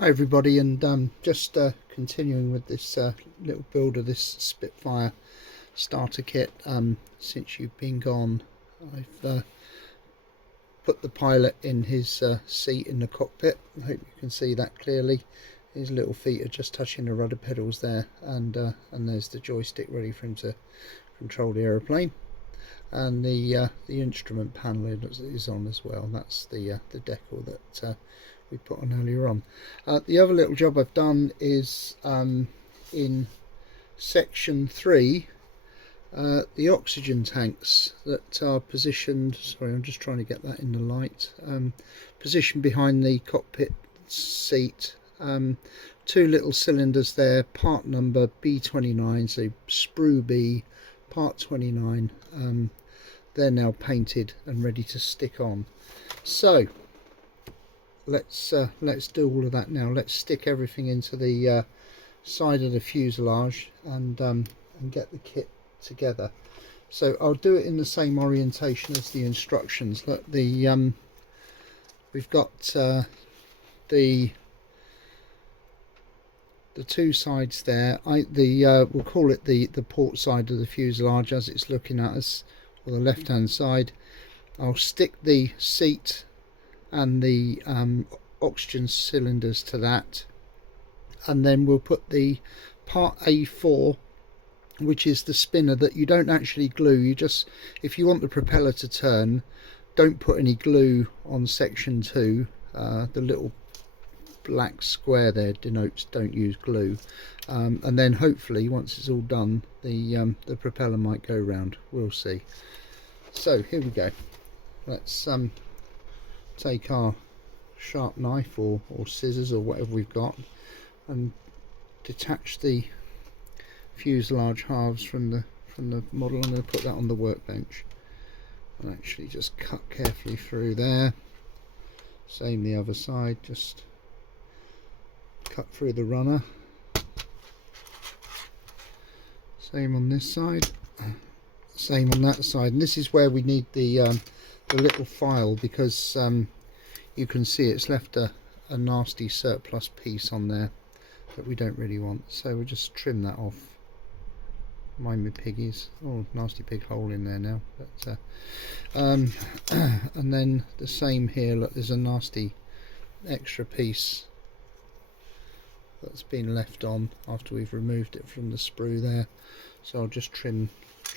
Hi everybody, and just continuing with this little build of this Spitfire starter kit. Since you've been gone, I've put the pilot in his seat in the cockpit. I hope you can see that clearly. His little feet are just touching the rudder pedals there, and there's the joystick ready for him to control the aeroplane. And the instrument panel is on as well. That's the decal that we put on earlier on. The other little job I've done is in section 3, the oxygen tanks that are positioned, sorry I'm just trying to get that in the light, positioned behind the cockpit seat. 2 little cylinders there, part number B29, so sprue B, part 29. They're now painted and ready to stick on. So let's do all of that now. Let's stick everything into the side of the fuselage and get the kit together. So I'll do it in the same orientation as the instructions. Look, we've got the 2 sides there. We'll call it the port side of the fuselage as it's looking at us, or the left hand side. I'll stick the seat and the oxygen cylinders to that, and then we'll put the part A4, which is the spinner that you don't actually glue. You just, if you want the propeller to turn, don't put any glue on section 2. The little black square there denotes don't use glue, and then hopefully once it's all done, the propeller might go round. We'll see. So here we go. Let's take our sharp knife or scissors or whatever we've got and detach the fuselage halves from the model. I'm going to put that on the workbench and actually just cut carefully through there. Same the other side, just cut through the runner. Same on this side, same on that side. And this is where we need the little file, because you can see it's left a nasty surplus piece on there that we don't really want, so we'll just trim that off. Mind me piggies. Oh, nasty big hole in there now. But and then the same here. Look, there's a nasty extra piece that's been left on after we've removed it from the sprue there, so I'll just trim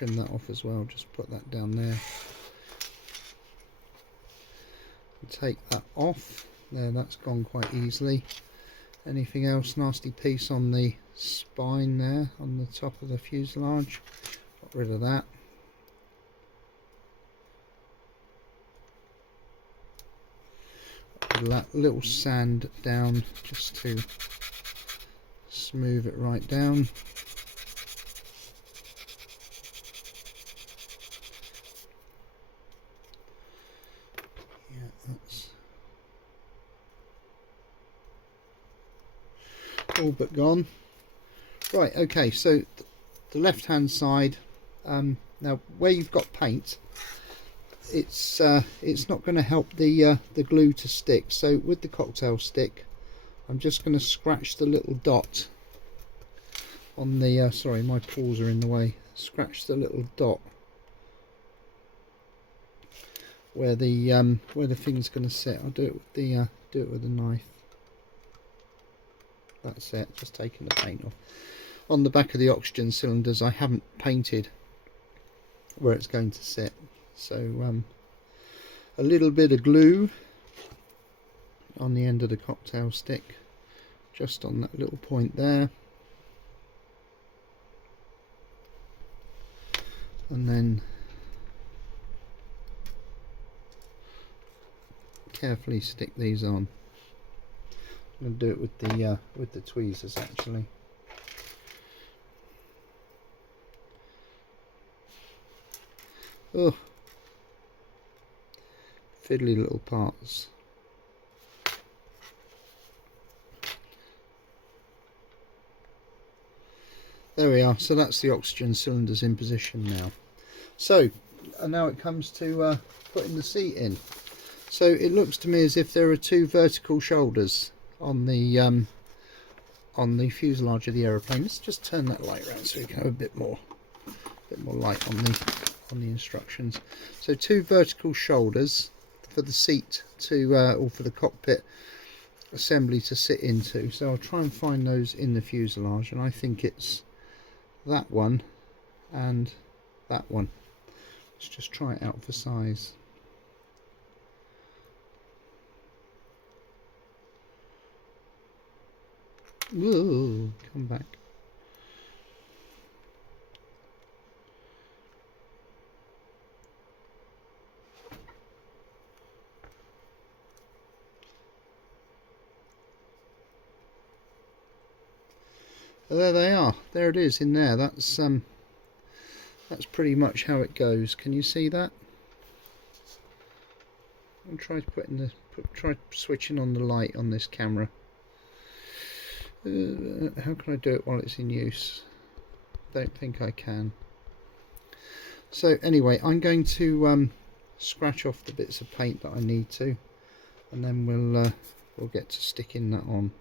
that off as well. Just put that down there. Take that off there. That's gone quite easily. Anything else? Nasty piece on the spine there on the top of the fuselage, got rid of that. Put that little sand down just to smooth it right down. That's all but gone. Right, okay, so the left hand side, now where you've got paint, it's not going to help the glue to stick. So with the cocktail stick, I'm just going to scratch the little dot on the sorry, my paws are in the way. Scratch the little dot where the thing's going to sit. I'll do it with the knife. That's it. Just taking the paint off. On the back of the oxygen cylinders, I haven't painted where it's going to sit, so a little bit of glue on the end of the cocktail stick, just on that little point there, and then carefully stick these on. I'm going to do it with the tweezers actually. Oh, fiddly little parts. There we are. So that's the oxygen cylinders in position now. So and now it comes to putting the seat in. So it looks to me as if there are 2 vertical shoulders on the fuselage of the aeroplane. Let's just turn that light around so we can have a bit more light on the instructions. So 2 vertical shoulders for the seat to or for the cockpit assembly to sit into. So I'll try and find those in the fuselage, and I think it's that one and that one. Let's just try it out for size. Whoa, come back. There they are. There it is in there. That's pretty much how it goes. Can you see that? I'll try try switching on the light on this camera. How can I do it while it's in use? Don't think I can. So anyway, I'm going to scratch off the bits of paint that I need to, and then we'll get to sticking that on.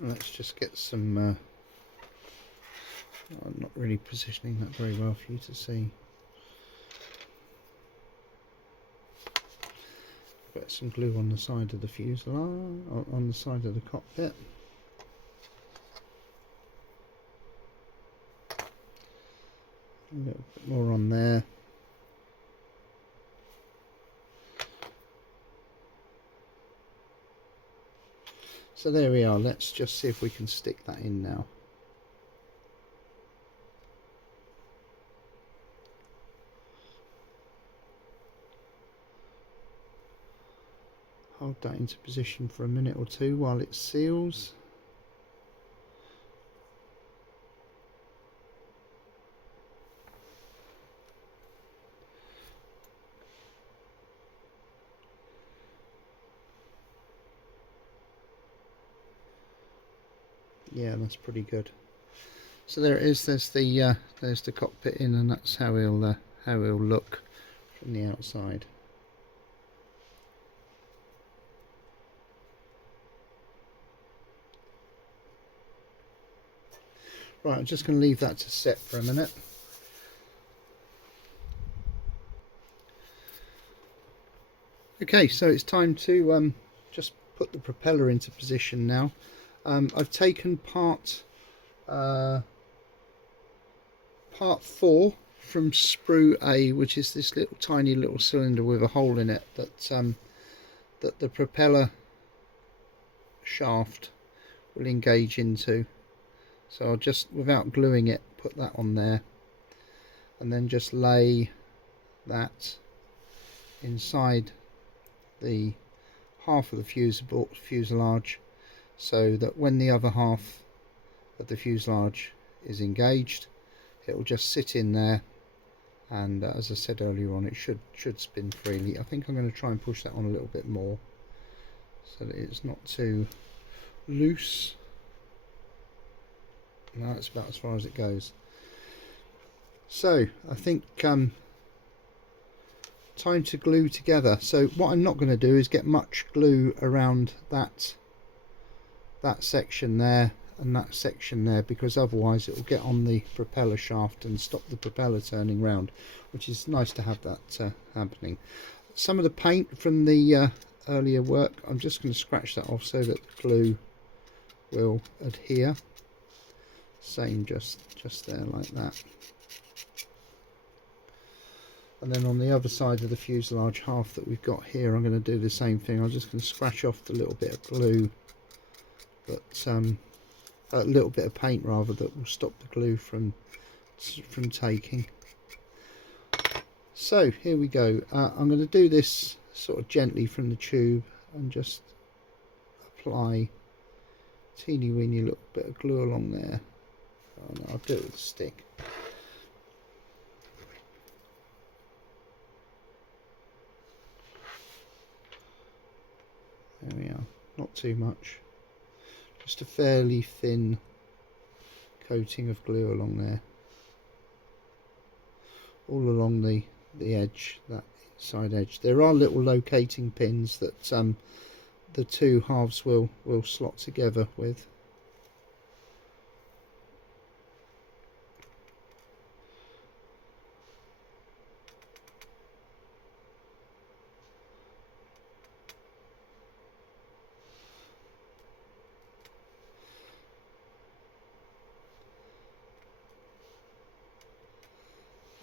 Let's just get some I'm not really positioning that very well for you to see. Put some glue on the side of the fuselage, on the side of the cockpit. A little bit more on there. So there we are. Let's just see if we can stick that in now. Hold that into position for a minute or two while it seals. Yeah, that's pretty good. So there it is. There's the cockpit in, and that's how he'll look from the outside. Right, I'm just going to leave that to set for a minute. Okay, so it's time to just put the propeller into position now. I've taken part 4 from sprue A, which is this tiny little cylinder with a hole in it that the propeller shaft will engage into. So I'll just, without gluing it, put that on there, and then just lay that inside the half of the fuselage, so that when the other half of the fuselage is engaged, it will just sit in there, and as I said earlier on, it should spin freely. I think I'm going to try and push that on a little bit more so that it's not too loose. No, that's about as far as it goes. So I think time to glue together. So what I'm not going to do is get much glue around that section there and that section there, because otherwise it will get on the propeller shaft and stop the propeller turning round, which is nice to have that happening. Some of the paint from the earlier work, I'm just going to scratch that off so that the glue will adhere. Same just there like that. And then on the other side of the fuselage half that we've got here, I'm going to do the same thing. I'm just going to scratch off the little bit of glue that a little bit of paint rather, that will stop the glue from taking. So here we go. I'm going to do this sort of gently from the tube and just apply teeny weeny little bit of glue along there. Oh no, I'll do it with a stick. There we are, not too much, just a fairly thin coating of glue along there, all along the edge, that side edge. There are little locating pins that the two halves will slot together with.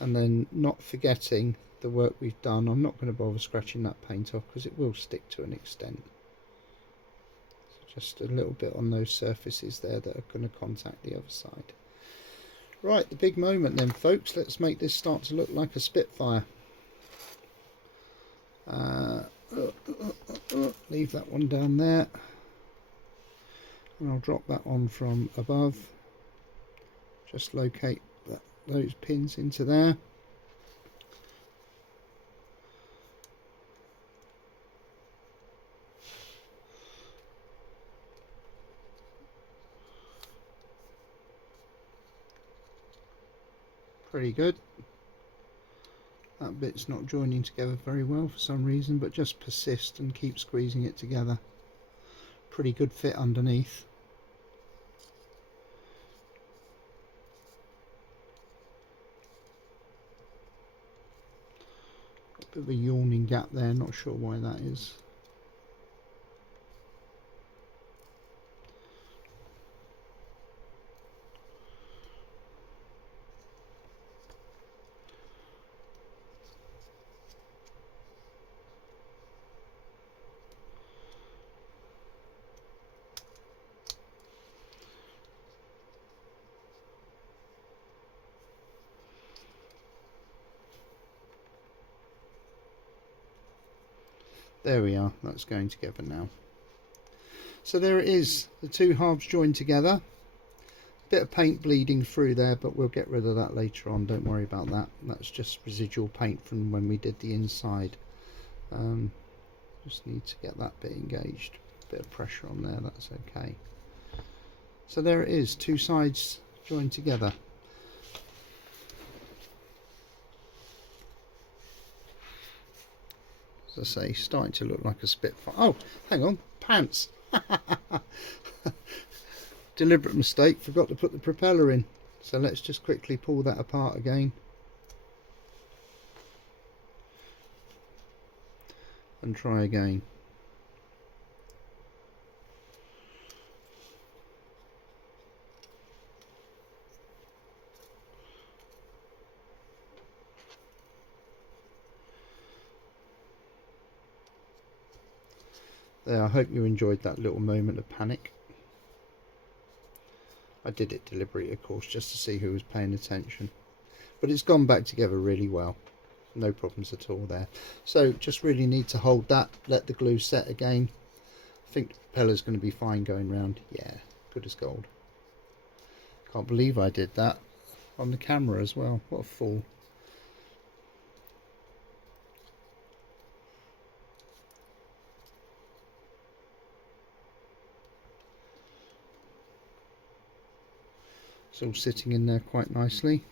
And then, not forgetting the work we've done, I'm not going to bother scratching that paint off because it will stick to an extent. So just a little bit on those surfaces there that are going to contact the other side. Right, the big moment then, folks. Let's make this start to look like a Spitfire. Leave that one down there. And I'll drop that on from above. Just locate those pins into there. Pretty good. That bit's not joining together very well for some reason, but just persist and keep squeezing it together. Pretty good fit underneath. A bit of a yawning gap there, not sure why that is. There we are, that's going together now. So there it is, the two halves joined together. Bit of paint bleeding through there, but we'll get rid of that later on, don't worry about that. That's just residual paint from when we did the inside. Just need to get that bit engaged. Bit of pressure on there, that's okay. So there it is, two sides joined together. As I say, starting to look like a Spitfire. Oh, hang on, pants. Deliberate mistake, forgot to put the propeller in. So let's just quickly pull that apart again. And try again. There, I hope you enjoyed that little moment of panic. I did it deliberately, of course, just to see who was paying attention. But it's gone back together really well. No problems at all there. So just really need to hold that, let the glue set again. I think the propeller's going to be fine going round. Yeah, good as gold. Can't believe I did that on the camera as well. What a fool. It's all sitting in there quite nicely.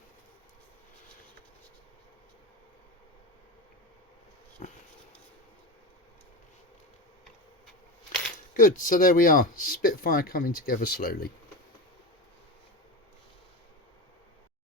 Good, so there we are, Spitfire coming together slowly.